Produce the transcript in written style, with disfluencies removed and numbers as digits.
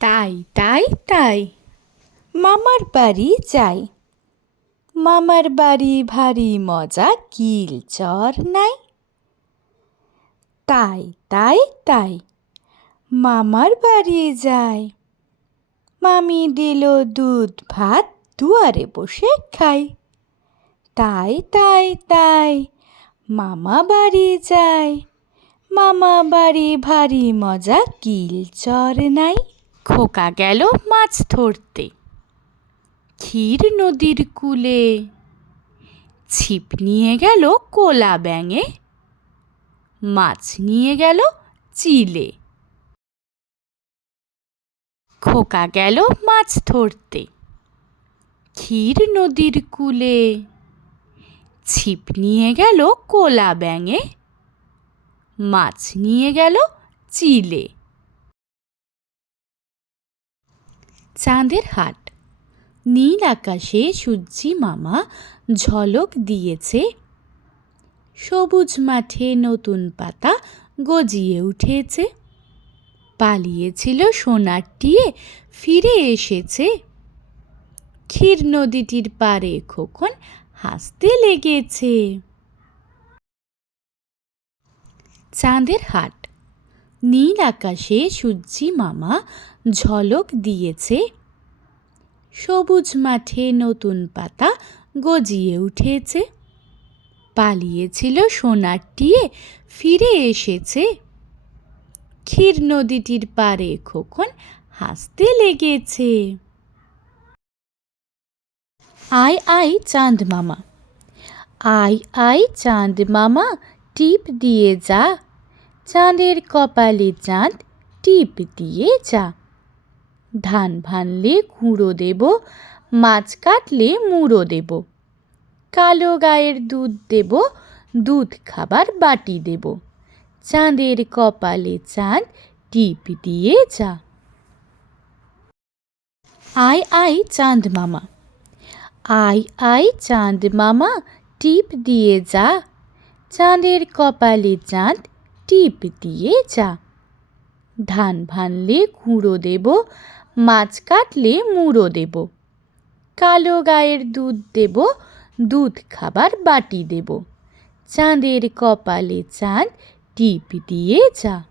তাই তাই তাই মামার বাড়ি যাই। মামার বাড়ি ভারী মজা, কিল চর নাই। তাই তাই তাই মামার বাড়ি যাই। মামি দিল দুধ ভাত, দুয়ারে বসে খাই। তাই তাই তাই মামা বাড়ি যাই। মামা বাড়ি ভারী মজা, কিল চর নাই। খোকা গেল মাছ ধরতে ক্ষীর নদীর কূলে। ছিপ নিয়ে গেল কোলা ব্যাঙে, মাছ নিয়ে গেল চিলে। খোকা গেল মাছ ধরতে ক্ষীর নদীর কূলে। ছিপ নিয়ে গেল কোলা ব্যাঙে, মাছ নিয়ে গেল চিলে। চাঁদের হাট। নীল আকাশে সূর্যি মামা ঝলক দিয়েছে। সবুজ মাঠে নতুন পাতা গজিয়ে উঠেছে। পালিয়েছিল সোনার টিয়ে, ফিরে এসেছে। ক্ষীর নদীটির পাড়ে খোকন হাসতে লেগেছে। চাঁদের হাট। নীল আকাশে সূর্যি মামা ঝলক দিয়েছে। সবুজ মাঠে নতুন পাতা গজিয়ে উঠেছে। পালিয়েছিল সোনার টিয়ে, ফিরে এসেছে। ক্ষীর নদীটির পাড়ে খোকন হাসতে লেগেছে। আয় আয় চাঁদ মামা, আয় আয় চাঁদ মামা, টিপ দিয়ে যা। চাঁদের কপালে চাঁদ, টিপ দিয়ে যা। ধান ভানলে কুঁড়ো দেব, মাছ কাটলে মুড়ো দেব। কালো গায়ের দুধ দেব, দুধ খাবার বাটি দেব। চাঁদের কপালে চাঁদ, টিপ দিয়ে যা। আয় আয় চাঁদ মামা, আয় আয় চাঁদ মামা, টিপ দিয়ে যা। চাঁদের কপালে চাঁদ, টিপ দিয়ে যা। ধান ভানলে কুঁড়ো দেব, মাছ কাটলে মুড়ো দেব। কালো গায়ের দুধ দেব, দুধ খাবার বাটি দেব। চাঁদের কপালে চাঁদ, টিপ দিয়ে যা।